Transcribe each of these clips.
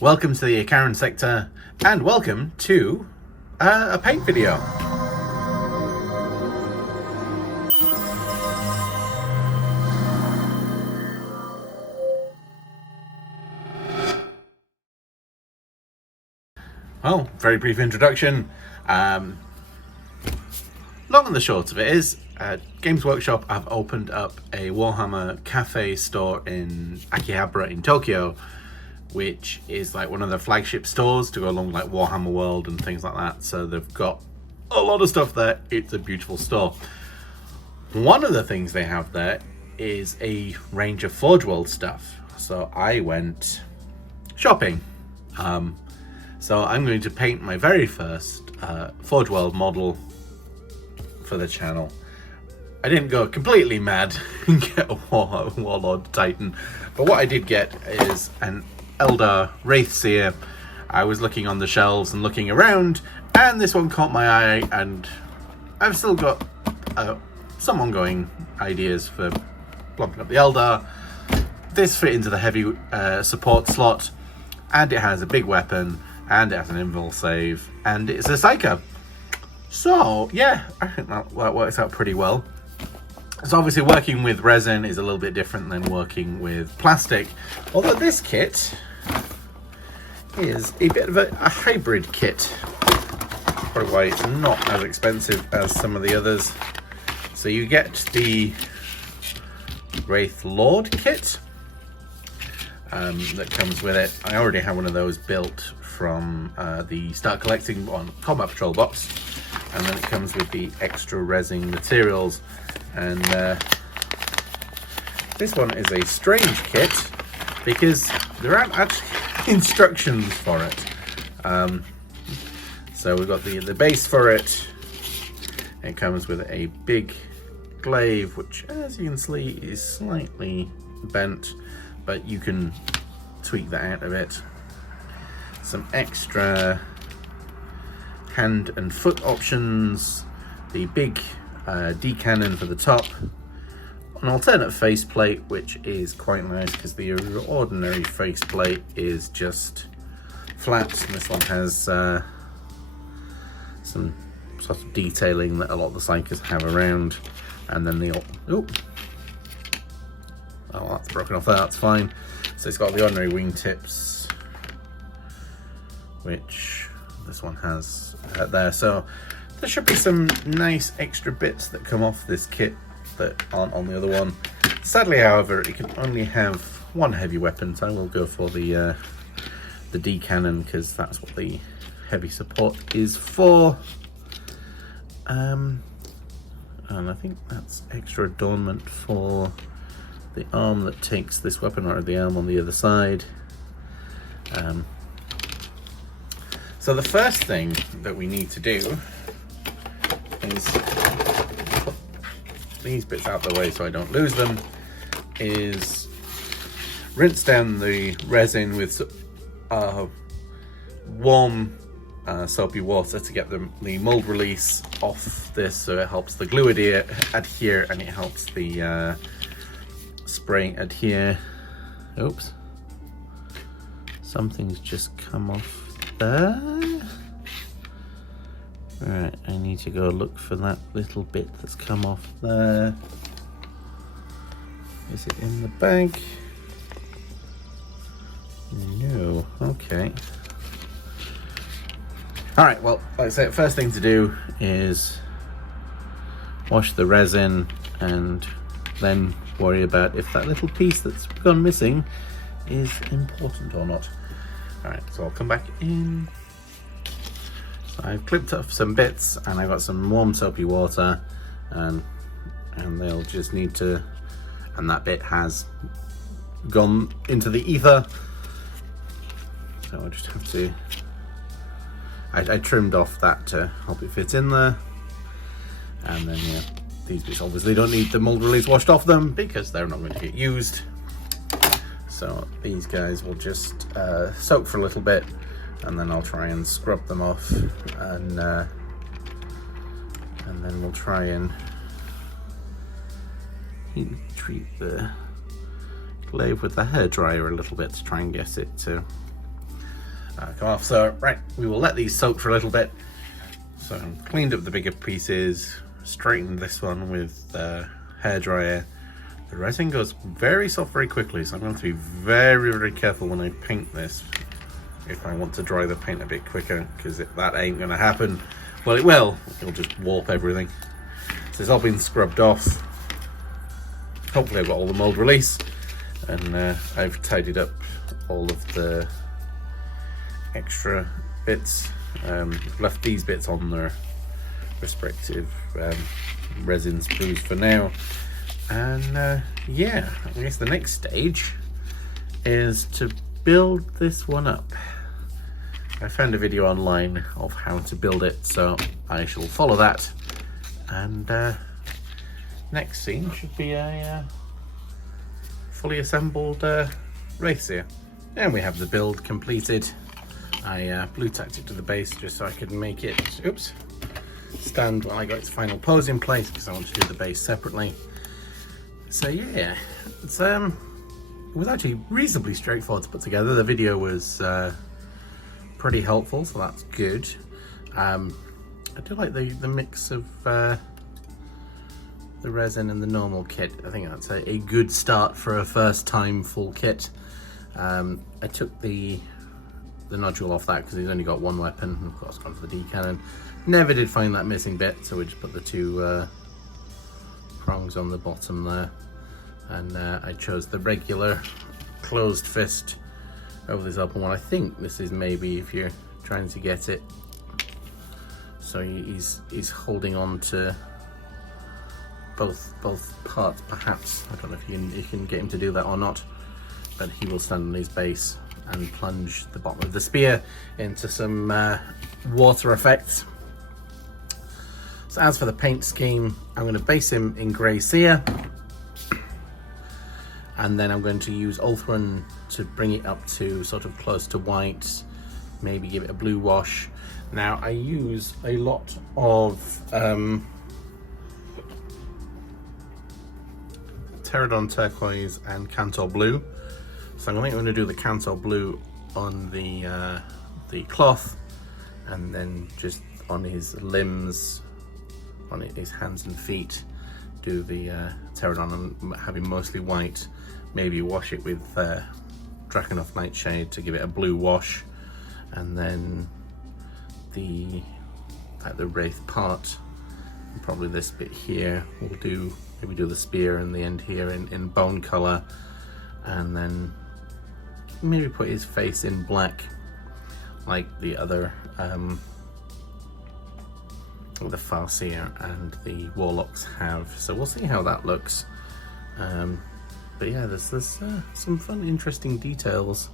Welcome to the Icaran sector, and welcome to a paint video. Well, very brief introduction. Long and the short of it is, Games Workshop have opened up a Warhammer cafe store in Akihabara in Tokyo, which is like one of the flagship stores to go along like Warhammer World and things like that. So they've got a lot of stuff there. It's a beautiful store. One of the things they have there is a range of Forgeworld stuff. So I went shopping. So I'm going to paint my very first Forgeworld model for the channel. I didn't go completely mad and get a Warlord Titan, but what I did get is an Eldar Wraithseer. I was looking on the shelves and looking around, and this one caught my eye, and I've still got some ongoing ideas for blocking up the Eldar. This fit into the heavy support slot, and it has a big weapon, and it has an invul save, and it's a psyker. So yeah, I think that works out pretty well. So obviously working with resin is a little bit different than working with plastic, although this kit is a bit of a hybrid kit, probably why it's not as expensive as some of the others. So you get the Wraith Lord kit that comes with it. I already have one of those built from the Start Collecting on Combat Patrol box, and then it comes with the extra resin materials. And this one is a strange kit because there aren't actually instructions for it. So we've got the base for it. It comes with a big glaive, which as you can see is slightly bent, but you can tweak that out of it. Some extra hand and foot options, the big D cannon for the top, an alternate faceplate, which is quite nice because the ordinary faceplate is just flat. This one has some sort of detailing that a lot of the psychers have around, and then the oh, that's broken off there. That's fine. So it's got the ordinary wingtips, which this one has there. So there should be some nice extra bits that come off this kit that aren't on the other one. Sadly, however, it can only have one heavy weapon, so I will go for the D cannon because that's what the heavy support is for. And I think that's extra adornment for the arm that takes this weapon out of the arm on the other side. So the first thing that we need to do is put these bits out of the way so I don't lose them, is rinse down the resin with warm soapy water to get the mold release off this, so it helps the glue adhere and it helps the spray adhere. Oops, something's just come off there. Right, I need to go look for that little bit that's come off there. Is it in the bag? No, okay. Alright, well, like I said, first thing to do is wash the resin and then worry about if that little piece that's gone missing is important or not. Alright, so I'll come back in. So I've clipped off some bits and I've got some warm soapy water, and they'll just need to, and that bit has gone into the ether, so I just have to, I trimmed off that to help it fit in there. And then yeah, these bits obviously don't need the mold release washed off them because they're not going to get used, so these guys will just soak for a little bit, and then I'll try and scrub them off, and then we'll try and treat the glaive with the hairdryer a little bit to try and get it to come off. So right, we will let these soak for a little bit. So I've cleaned up the bigger pieces, straightened this one with the hairdryer. The resin goes very soft very quickly, so I'm going to be very, very careful when I paint this if I want to dry the paint a bit quicker, because if that ain't going to happen, well, it will. It'll just warp everything. So it's all been scrubbed off. Hopefully I've got all the mold release, and I've tidied up all of the extra bits. I've left these bits on their respective resin sprues for now. And yeah, I guess the next stage is to build this one up. I found a video online of how to build it, so I shall follow that. And next scene should be a fully assembled Wraithseer. And we have the build completed. I blue tacked it to the base just so I could make it, stand while I got its final pose in place, because I want to do the base separately. So yeah, it's it was actually reasonably straightforward to put together. The video was pretty helpful, so that's good. I do like the mix of the resin and the normal kit. I think that's a good start for a first time full kit. I took the nodule off that because he's only got one weapon, and of course gone for the D cannon. Never did find that missing bit, so we just put the two prongs on the bottom there. And I chose the regular closed fist over this open one. I think this is maybe if you're trying to get it. So he's holding on to both parts, perhaps. I don't know if you can get him to do that or not, but he will stand on his base and plunge the bottom of the spear into some water effects. So as for the paint scheme, I'm going to base him in Wraithseer, and then I'm going to use Ulthuan to bring it up to sort of close to white, maybe give it a blue wash. Now I use a lot of Pterodon turquoise and Cantor blue. So I think I'm going to do the Cantor blue on the cloth, and then just on his limbs, on his hands and feet, do the Pterodon and have him mostly white. Maybe wash it with Drakenhof Nightshade to give it a blue wash, and then the Wraith part, and probably this bit here, we'll do maybe do the spear and the end here in bone color, and then maybe put his face in black like the other the Farseer and the Warlocks have. So we'll see how that looks. But yeah, there's some fun, interesting details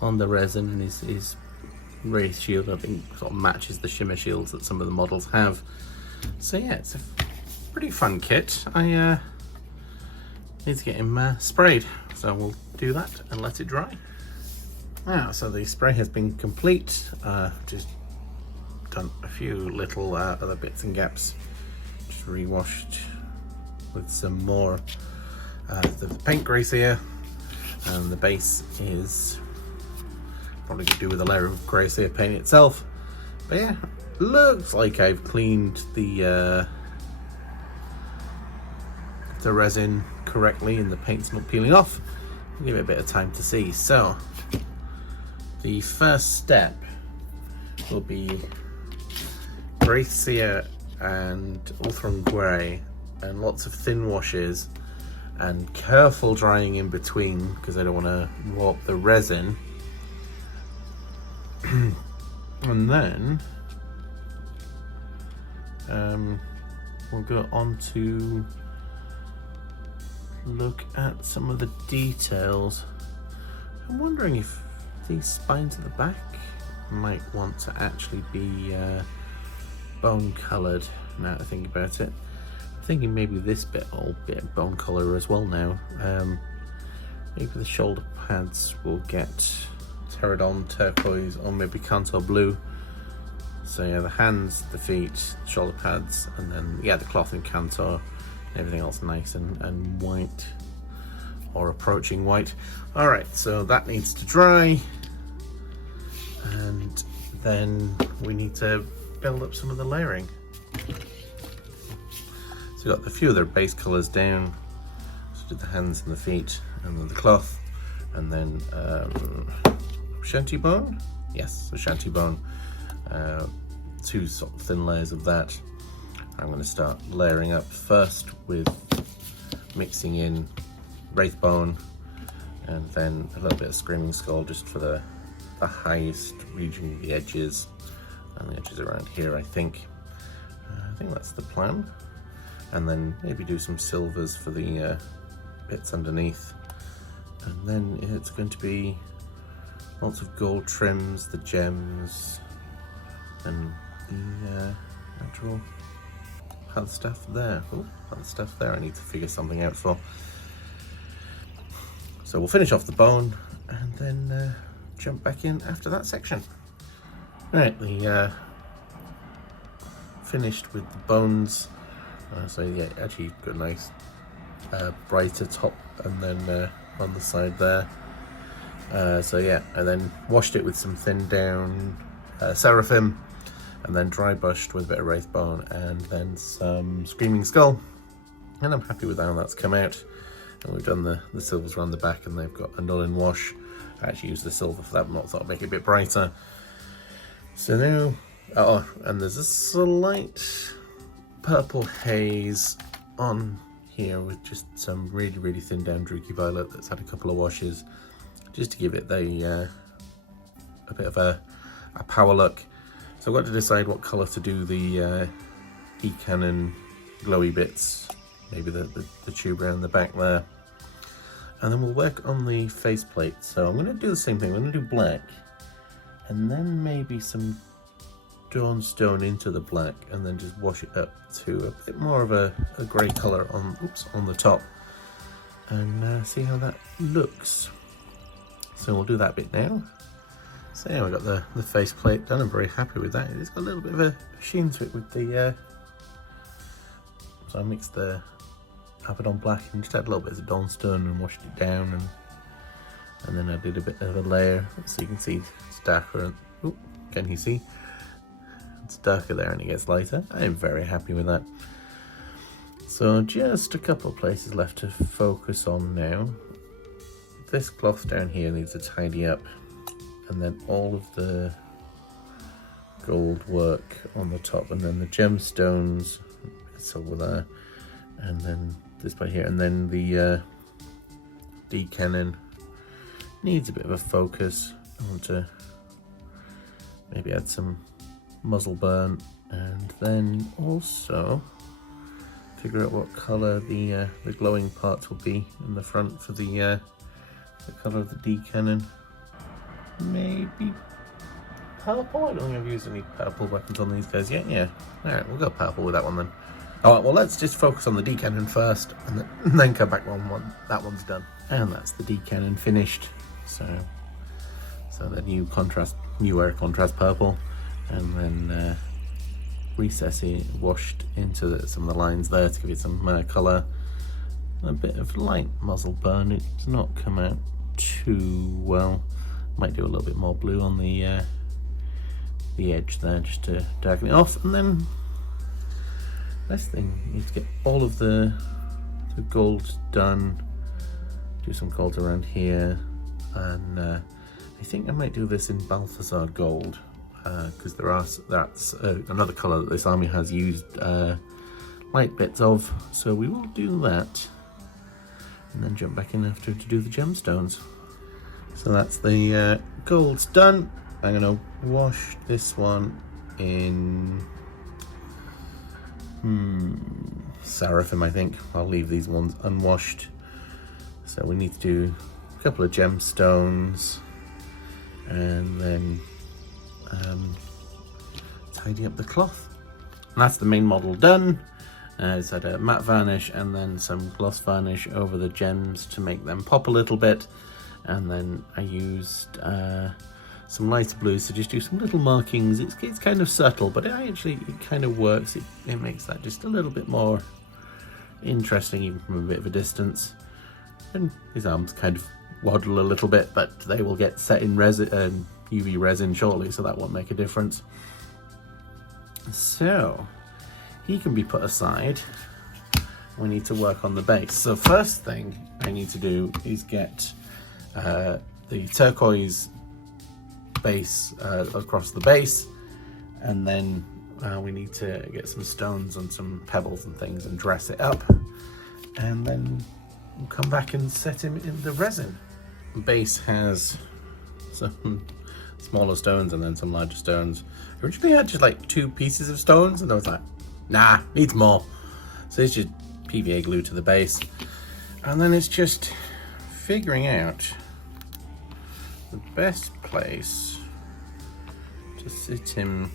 on the resin, and his Wraith shield, I think, sort of matches the shimmer shields that some of the models have. So yeah, it's a pretty fun kit. I need to get him sprayed, so we'll do that and let it dry. So the spray has been complete. Just done a few little other bits and gaps, just rewashed with some more the paint grease here, and the base is probably to do with a layer of Wraithseer paint itself. But yeah, looks like I've cleaned the resin correctly and the paint's not peeling off. I'll give it a bit of time to see. So the first step will be Wraithseer and Ulthuan Grey and lots of thin washes and careful drying in between, because I don't want to warp the resin. And then we'll go on to look at some of the details. I'm wondering if these spines at the back might want to actually be bone coloured, now that I think about it. I'm thinking maybe this bit will be a bone colour as well now. Maybe the shoulder pads will get Pterodon turquoise or maybe Cantor blue. So yeah, the hands, the feet, the shoulder pads, and then yeah, the cloth and Cantor, everything else nice and white, or approaching white. Alright, so that needs to dry. then we need to build up some of the layering. So we've got a few of their base colours down. So did the hands and the feet, and then the cloth, and then shanty bone. Yes, so shanty bone. 2 sort of thin layers of that. I'm going to start layering up first with mixing in wraith bone, and then a little bit of screaming skull just for the highest region, the edges, and the edges around here. I think that's the plan. And then maybe do some silvers for the bits underneath, and then it's going to be lots of gold trims, the gems, and the actual other stuff there. Oh, other stuff there I need to figure something out for. So we'll finish off the bone and then jump back in after that section. Right, the finished with the bones. So yeah, actually got a nice brighter top, and then on the side there. So yeah, and then washed it with some thin down seraphim, and then dry brushed with a bit of wraith bone, and then some screaming skull. And I'm happy with how that's come out. And we've done the silvers around the back, and they've got a null in wash. I actually used the silver for that, but not thought I'd make it a bit brighter. So now, oh, and there's a slight purple haze on here with just some really, really thin down Druki Violet that's had a couple of washes, just to give it a bit of a power look. So I've got to decide what colour to do the Icaran glowy bits, maybe the tube around the back there. And then we'll work on the faceplate. So I'm going to do the same thing. I'm going to do black, and then maybe some Dawnstone into the black, and then just wash it up to a bit more of a grey colour on the top, and see how that looks. So we'll do that bit now. So yeah, we've got the faceplate done. I'm very happy with that. It's got a little bit of a sheen to it with the so I mixed the Abaddon black and just had a little bit of Dawnstone and washed it down, and then I did a bit of a layer so you can see it's darker. Oh, can you see? It's darker there and it gets lighter. I'm very happy with that. So just a couple of places left to focus on now. This cloth down here needs to tidy up, and then all of the gold work on the top, and then the gemstones, it's over there, and then this part here, and then the D-cannon needs a bit of a focus. I want to maybe add some muzzle burn, and then also figure out what colour the glowing parts will be in the front for the colour of the D-cannon. Maybe purple? I don't think I've used any purple weapons on these guys yet. Yeah, alright, we'll go purple with that one then. Alright, well let's just focus on the D-cannon first, and then come back when that one's done. And that's the D-cannon finished. So the new air contrast purple, and then recess it, washed into some of the lines there to give it some colour. A bit of light muzzle burn. It's not come out too well. Might do a little bit more blue on the edge there just to darken it off. And then next thing is to get all of the gold done. Do some gold around here, and I think I might do this in Balthazar gold, because that's another colour that this army has used light bits of. So we will do that, and then jump back in after to do the gemstones. So that's the gold's done. I'm going to wash this one in Seraphim, I think. I'll leave these ones unwashed. So we need to do a couple of gemstones, and then tidy up the cloth. And that's the main model done. It's had a matte varnish and then some gloss varnish over the gems to make them pop a little bit. And then I used some lighter blues to just do some little markings. It's kind of subtle, but it kind of works. It makes that just a little bit more interesting, even from a bit of a distance. And his arms kind of waddle a little bit, but they will get set in UV resin shortly, so that won't make a difference. So he can be put aside. We need to work on the base. So first thing I need to do is get the turquoise base across the base, and then we need to get some stones and some pebbles and things and dress it up, and then we'll come back and set him in the resin. The base has some smaller stones and then some larger stones. Originally I had just like 2 pieces of stones, and I was like, nah, needs more. So it's just PVA glue to the base, and then it's just figuring out the best place to sit him.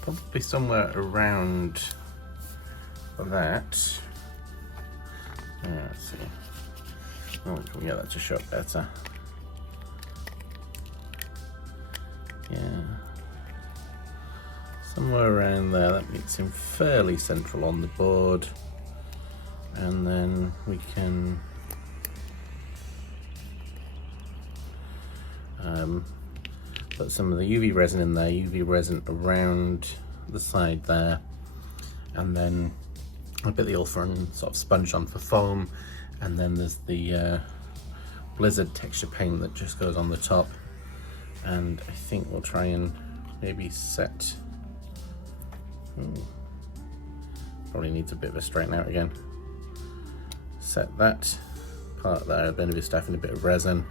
Probably somewhere around that. Let's see. Oh, can we get that to show up better? Yeah. Somewhere around there. That makes him fairly central on the board. And then we can put some of the UV resin in there, UV resin around the side there, and then a bit of the Ulthuan sort of sponge on for foam, and then there's the Blizzard texture paint that just goes on the top. And I think we'll try and maybe set, probably needs a bit of a straighten out again. Set that part there, a bit of his stuff in a bit of resin,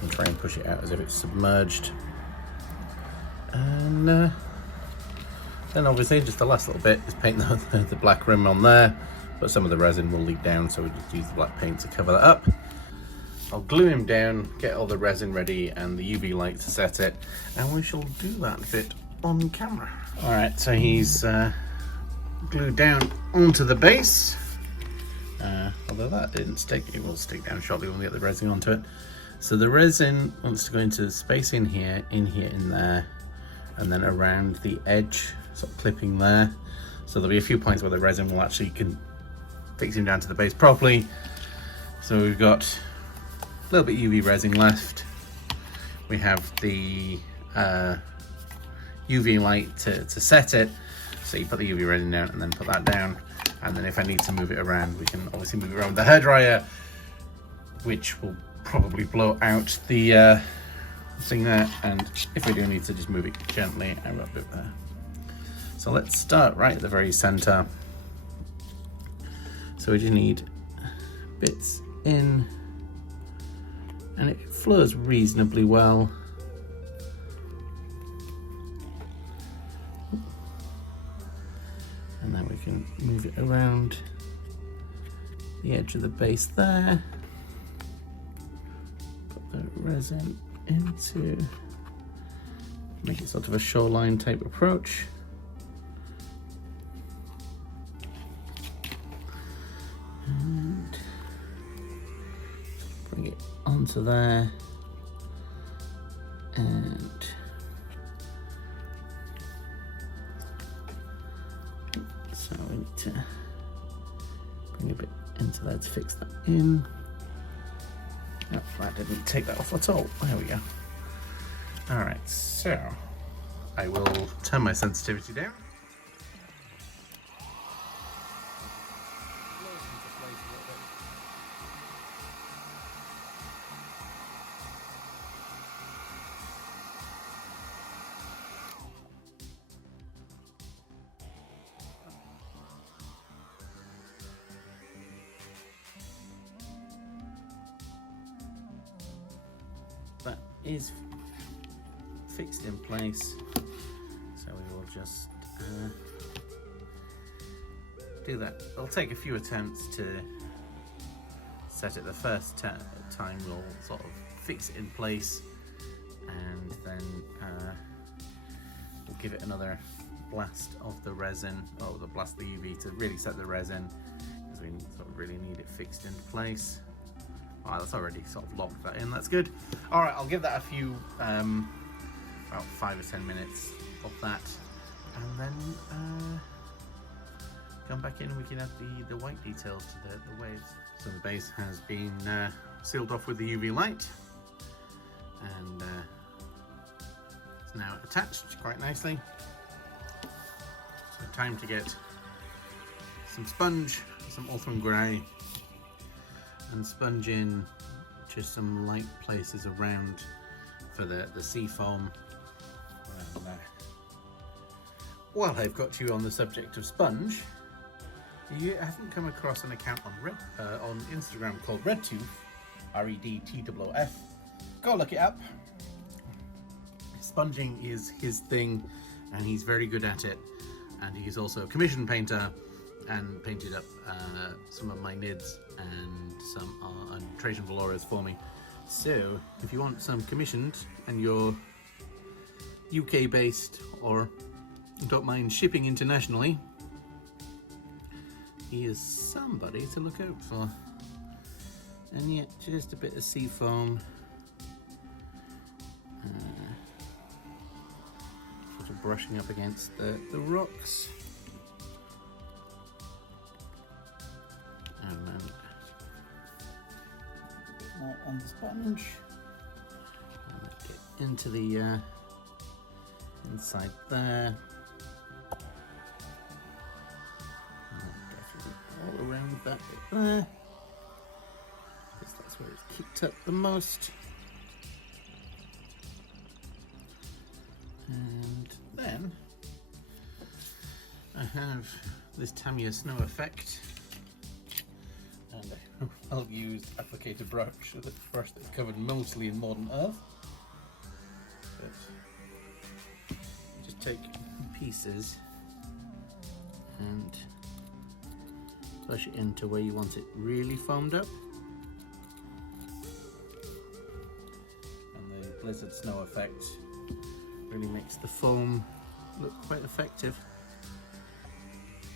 and try and push it out as if it's submerged. And then obviously just the last little bit is paint the black rim on there, but some of the resin will leak down, so we just use the black paint to cover that up. I'll glue him down, get all the resin ready and the UV light to set it, and we shall do that bit on camera. Alright, so he's glued down onto the base. Although that didn't stick, it will stick down shortly when we get the resin onto it. So the resin wants to go into space in here, in there, and then around the edge, sort of clipping there. So there'll be a few points where the resin will actually can fix him down to the base properly. So we've got a little bit UV resin left. We have the UV light to set it. So you put the UV resin down and then put that down. And then if I need to move it around, we can obviously move it around with the hairdryer, which will probably blow out the thing there. And if we do need to just move it gently, I've got a bit there. So let's start right at the very center. So we just need bits in, and it flows reasonably well. And then we can move it around the edge of the base there. Put the resin into, make it sort of a shoreline type approach. And bring it onto there. And so we need to bring a bit into there to fix that in. No, that didn't take that off at all. There we go. Alright, so I will turn my sensitivity down. That is fixed in place, so we will just do that. It'll take a few attempts to set it. The first time we'll sort of fix it in place, and then we'll give it another blast of the resin, or the blast of the UV to really set the resin, because we sort of really need it fixed in place. Alright, that's already sort of locked that in, that's good. Alright, I'll give that a few, about 5 or 10 minutes of that, and then come back in and we can add the white details to the waves. So the base has been sealed off with the UV light, and It's now attached quite nicely. So time to get some sponge, some Ulthram Grey, and sponge in just some light places around for the sea foam. And, while I've got you on the subject of sponge, you haven't come across an account on Instagram called Redtooth, REDTOOF. Go look it up. Sponging is his thing, and he's very good at it. And he's also a commission painter, and painted up some of my nids and some Trajan Valoras for me. So if you want some commissioned and you're UK based or don't mind shipping internationally, he is somebody to look out for. And yet just a bit of sea foam, sort of brushing up against the rocks, and then more on the sponge, and get into the inside there, and definitely all around that bit there, because that's where it's kicked up the most. And then I have this Tamiya snow effect, and a well-used applicator brush, a brush that's covered mostly in modern earth. But just take pieces and push it into where you want it really foamed up. And the Blizzard snow effect really makes the foam look quite effective,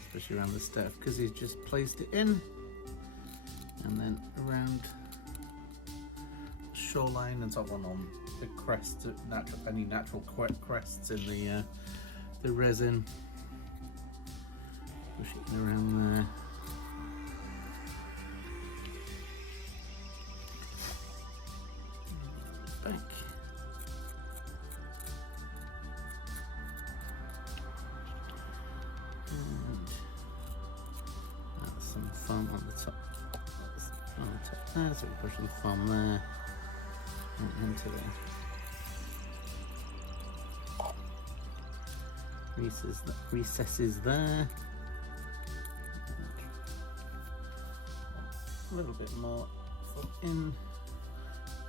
especially around the staff, because he's just placed it in, and then around the shoreline and so on the crests, any natural crests in the resin. Push it around there. Back. And that's some foam on the top. That's on the top there, so we're pushing foam there and into the recesses there. A little bit more in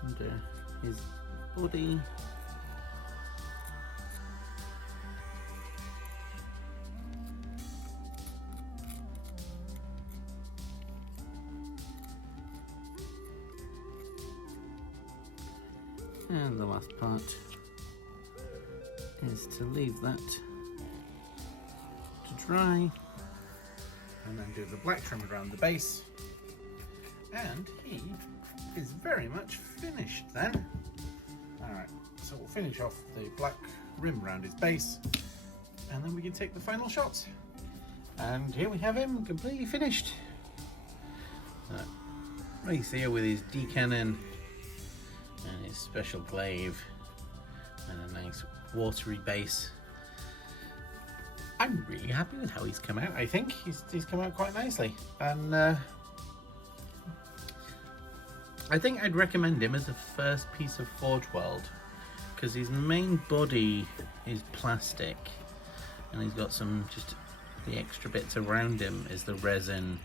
under his body. And the last part is to leave that to dry, and then do the black trim around the base, and he is very much finished then. Alright, so we'll finish off the black rim around his base, and then we can take the final shots. And here we have him completely finished. Wraithseer with his decannon and his special glaive and a nice watery base. I'm really happy with how he's come out. I think he's come out quite nicely, and I think I'd recommend him as a first piece of Forgeworld, because his main body is plastic, and he's got some just the extra bits around him is the resin,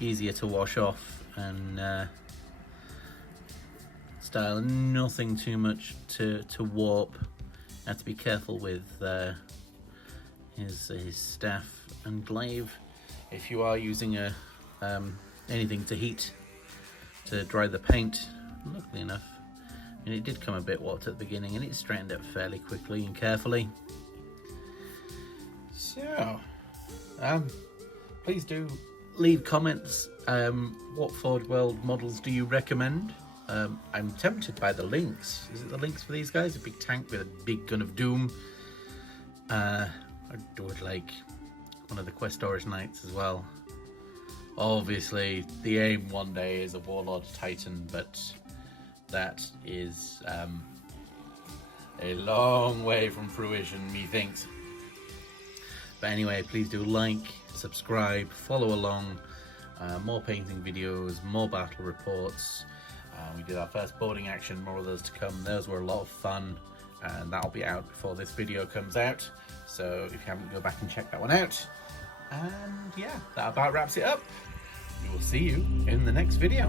easier to wash off and style, nothing too much to warp. You have to be careful with his staff and glaive if you are using anything to heat to dry the paint. Luckily enough, I mean, it did come a bit water at the beginning, and it straightened up fairly quickly and carefully. So please do leave comments. What Forgeworld models do you recommend? I'm tempted by the Lynx. Is it the Lynx for these guys? A big tank with a big gun of doom. I would like one of the Questor's Knights as well. Obviously, the aim one day is a Warlord Titan, but that is a long way from fruition, methinks. But anyway, please do like, subscribe, follow along. More painting videos, more battle reports. We did our first boarding action, more of those to come. Those were a lot of fun, and that'll be out before this video comes out. So if you haven't, go back and check that one out. And yeah, that about wraps it up. We will see you in the next video.